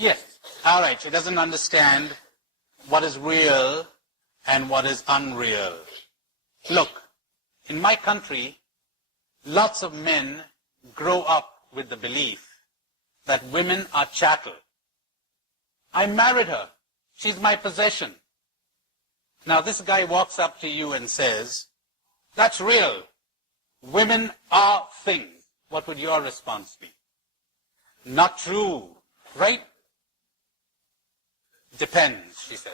Yes. All right. She doesn't understand what is real and what is unreal. Look, in my country, lots of men grow up with the belief that women are chattel. I married her. She's my possession. Now this guy walks up to you and says, that's real. Women are things. What would your response be? Not true, right? Depends, she says.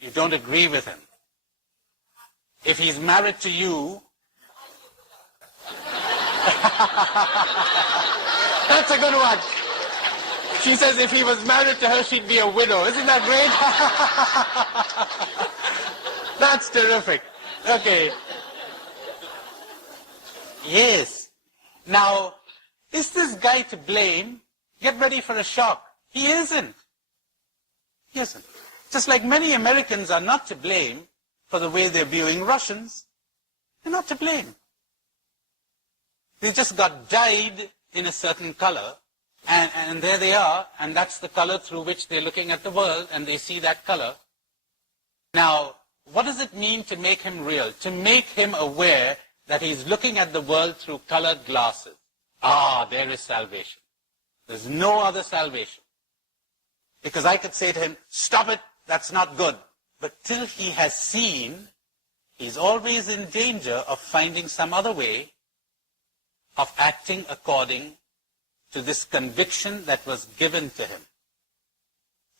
You don't agree with him. If he's married to you, that's a good one. She says if he was married to her, she'd be a widow. Isn't that great? That's terrific. Okay. Yes. Now, is this guy to blame? Get ready for a shock. He isn't. He isn't. Just like many Americans are not to blame for the way they're viewing Russians. They're not to blame. They just got dyed in a certain color, and there they are, and that's the color through which they're looking at the world, and they see that color. Now, what does it mean to make him real? To make him aware that he's looking at the world through colored glasses. Ah, there is salvation. There's no other salvation. Because I could say to him, stop it, that's not good. But till he has seen, he's always in danger of finding some other way of acting according to this conviction that was given to him.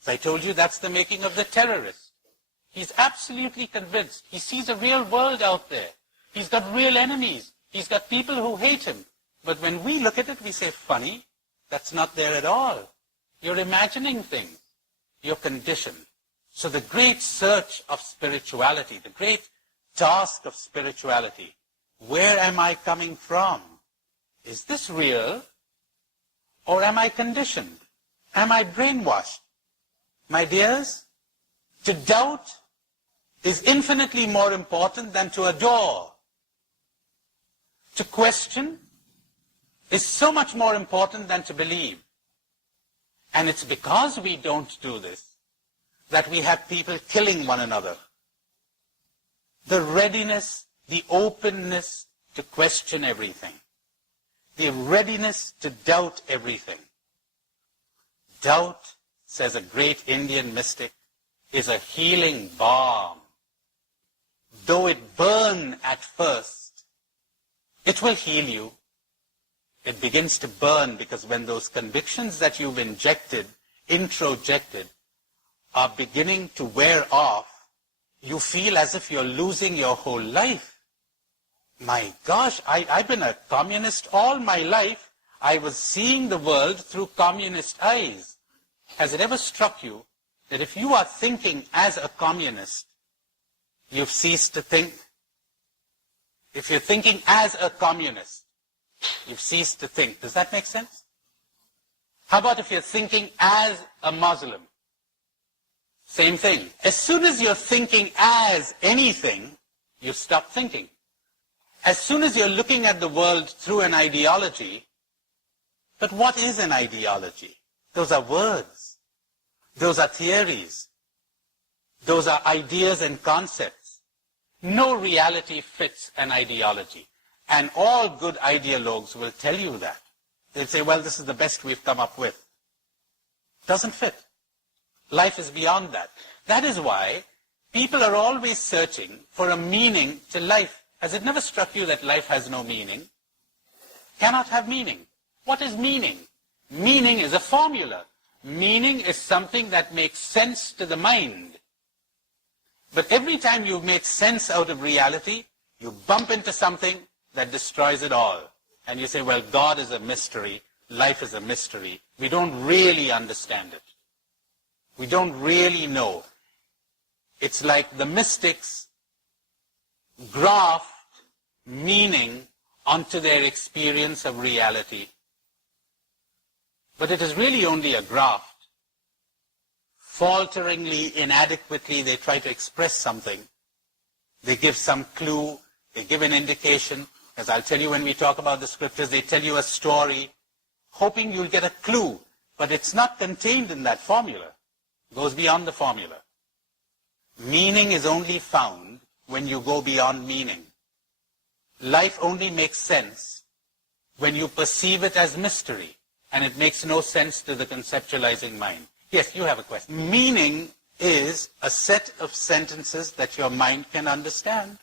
As I told you, that's the making of the terrorist. He's absolutely convinced. He sees a real world out there. He's got real enemies. He's got people who hate him. But when we look at it, we say, funny, that's not there at all. You're imagining things. You're conditioned. So the great search of spirituality, the great task of spirituality, where am I coming from? Is this real? Or am I conditioned? Am I brainwashed? My dears, to doubt is infinitely more important than to adore. To question is so much more important than to believe. And it's because we don't do this that we have people killing one another. The readiness, the openness to question everything. The readiness to doubt everything. Doubt, says a great Indian mystic, is a healing balm. Though it burn at first, it will heal you. It begins to burn because when those convictions that you've introjected, are beginning to wear off, you feel as if you're losing your whole life. My gosh, I've been a communist all my life. I was seeing the world through communist eyes. Has it ever struck you that if you are thinking as a communist, you've ceased to think? If you're thinking as a communist, you've ceased to think. Does that make sense? How about if you're thinking as a Muslim? Same thing. As soon as you're thinking as anything, you stop thinking. As soon as you're looking at the world through an ideology, but what is an ideology? Those are words. Those are theories. Those are ideas and concepts. No reality fits an ideology. And all good ideologues will tell you that. They'll say, well, this is the best we've come up with. Doesn't fit. Life is beyond that. That is why people are always searching for a meaning to life. Has it never struck you that life has no meaning? Cannot have meaning. What is meaning? Meaning is a formula. Meaning is something that makes sense to the mind. But every time you make sense out of reality, you bump into something that destroys it all. And you say, well, God is a mystery. Life is a mystery. We don't really understand it. We don't really know. It's like the mystics graft meaning onto their experience of reality. But it is really only a graft. Falteringly, inadequately, they try to express something. They give some clue. They give an indication. As I'll tell you when we talk about the scriptures, they tell you a story, hoping you'll get a clue. But it's not contained in that formula. It goes beyond the formula. Meaning is only found when you go beyond meaning. Life only makes sense when you perceive it as mystery, and it makes no sense to the conceptualizing mind. Yes, you have a question. Meaning is a set of sentences that your mind can understand.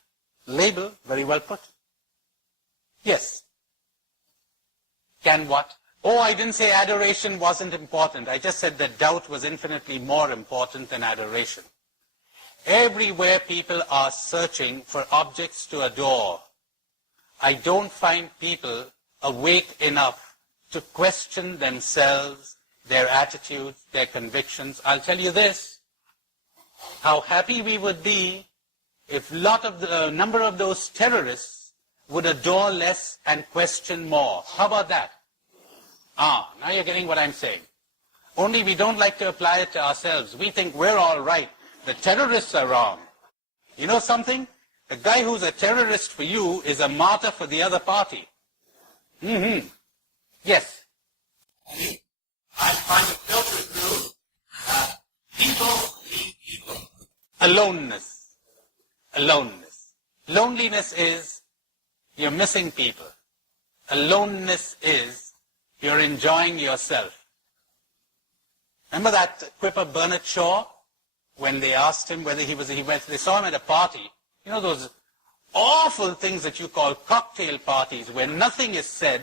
Label, very well put. Yes. Can what? Oh, I didn't say adoration wasn't important. I just said that doubt was infinitely more important than adoration. Everywhere people are searching for objects to adore, I don't find people awake enough to question themselves, their attitudes, their convictions. I'll tell you this, how happy we would be if a number of those terrorists would adore less and question more. How about that? Now you're getting what I'm saying. Only we don't like to apply it to ourselves. We think we're all right. The terrorists are wrong. You know something? The guy who's a terrorist for you is a martyr for the other party. Yes. I'm trying to filter through people need people. Aloneness. Aloneness. Loneliness is you're missing people. Aloneness is you're enjoying yourself. Remember that quip of Bernard Shaw? When they asked him whether they saw him at a party. You know those awful things that you call cocktail parties where nothing is said.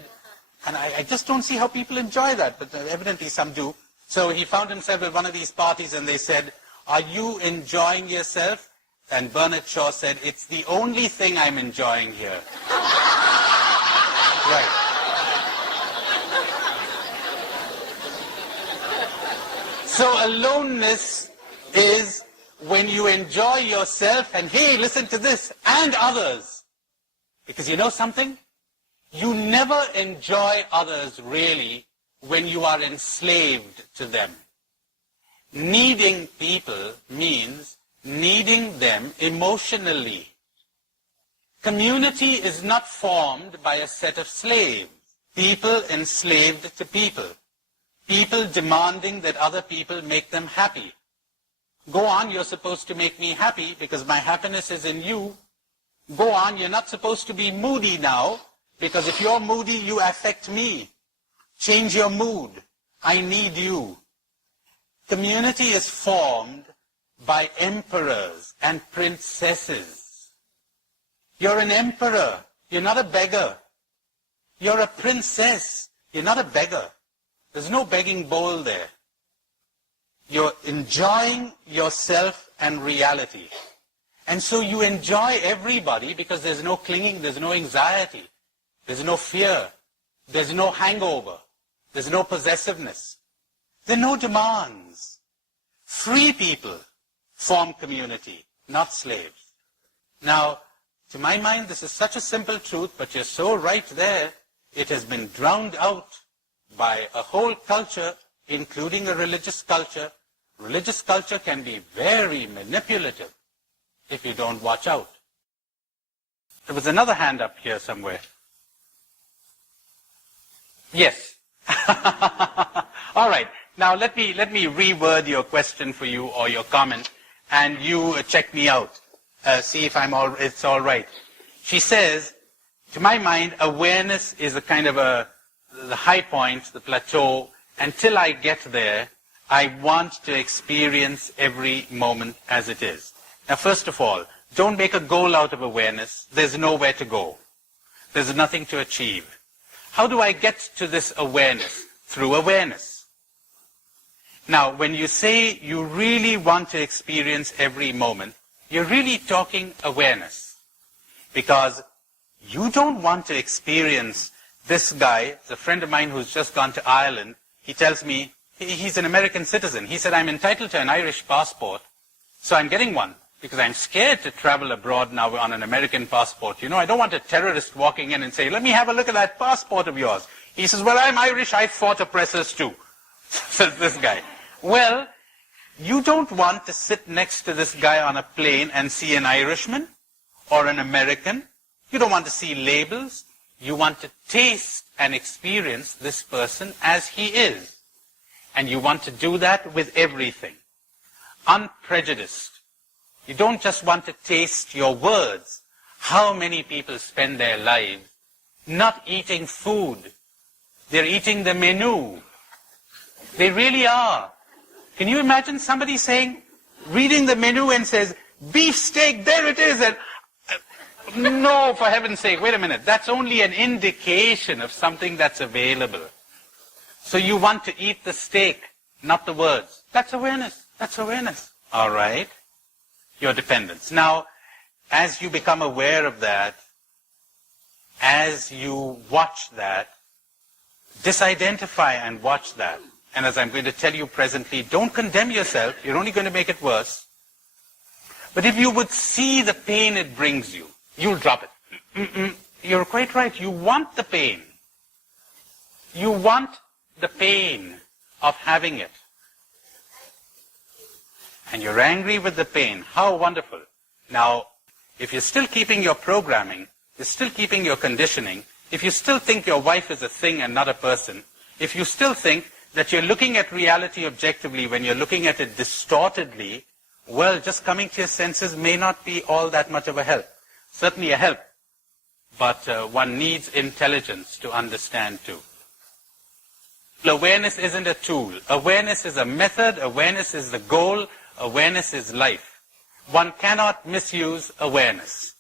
And I just don't see how people enjoy that, but evidently some do. So he found himself at one of these parties and they said, "Are you enjoying yourself?" And Bernard Shaw said, "It's the only thing I'm enjoying here." Right. So aloneness is when you enjoy yourself and, hey, listen to this, and others. Because you know something? You never enjoy others really when you are enslaved to them. Needing people means needing them emotionally. Community is not formed by a set of slaves. People enslaved to people. People demanding that other people make them happy. Go on, you're supposed to make me happy because my happiness is in you. Go on, you're not supposed to be moody now because if you're moody, you affect me. Change your mood. I need you. Community is formed by emperors and princesses. You're an emperor. You're not a beggar. You're a princess. You're not a beggar. There's no begging bowl there. You're enjoying yourself and reality. And so you enjoy everybody because there's no clinging, there's no anxiety, there's no fear, there's no hangover, there's no possessiveness. There are no demands. Free people form community, not slaves. Now, to my mind, this is such a simple truth, but you're so right there, it has been drowned out by a whole culture, including a religious culture. Religious culture can be very manipulative if you don't watch out. There was another hand up here somewhere. Yes. All right. Now let me reword your question for you or your comment, and you check me out. See if it's all right. She says, to my mind, awareness is a kind of the high point, the plateau. Until I get there, I want to experience every moment as it is. Now, first of all, don't make a goal out of awareness. There's nowhere to go. There's nothing to achieve. How do I get to this awareness? Through awareness. Now, when you say you really want to experience every moment, you're really talking awareness. Because you don't want to experience this guy, a friend of mine who's just gone to Ireland. He tells me, he's an American citizen. He said, I'm entitled to an Irish passport, so I'm getting one because I'm scared to travel abroad now on an American passport. You know, I don't want a terrorist walking in and say, let me have a look at that passport of yours. He says, well, I'm Irish. I fought oppressors too, says this guy. Well, you don't want to sit next to this guy on a plane and see an Irishman or an American. You don't want to see labels. You want to taste and experience this person as he is. And you want to do that with everything. Unprejudiced. You don't just want to taste your words. How many people spend their lives not eating food? They're eating the menu. They really are. Can you imagine somebody reading the menu and says, beef steak, there it is. And, no, for heaven's sake, wait a minute. That's only an indication of something that's available. So you want to eat the steak, not the words. That's awareness. That's awareness. All right. Your dependence. Now, as you become aware of that, as you watch that, disidentify and watch that. And as I'm going to tell you presently, don't condemn yourself. You're only going to make it worse. But if you would see the pain it brings you, you'll drop it. You're quite right. You want the pain. You want the pain of having it. And you're angry with the pain. How wonderful. Now, if you're still keeping your programming, you're still keeping your conditioning, if you still think your wife is a thing and not a person, if you still think that you're looking at reality objectively when you're looking at it distortedly, well, just coming to your senses may not be all that much of a help. Certainly a help, but one needs intelligence to understand too. Awareness isn't a tool. Awareness is a method. Awareness is the goal. Awareness is life. One cannot misuse awareness.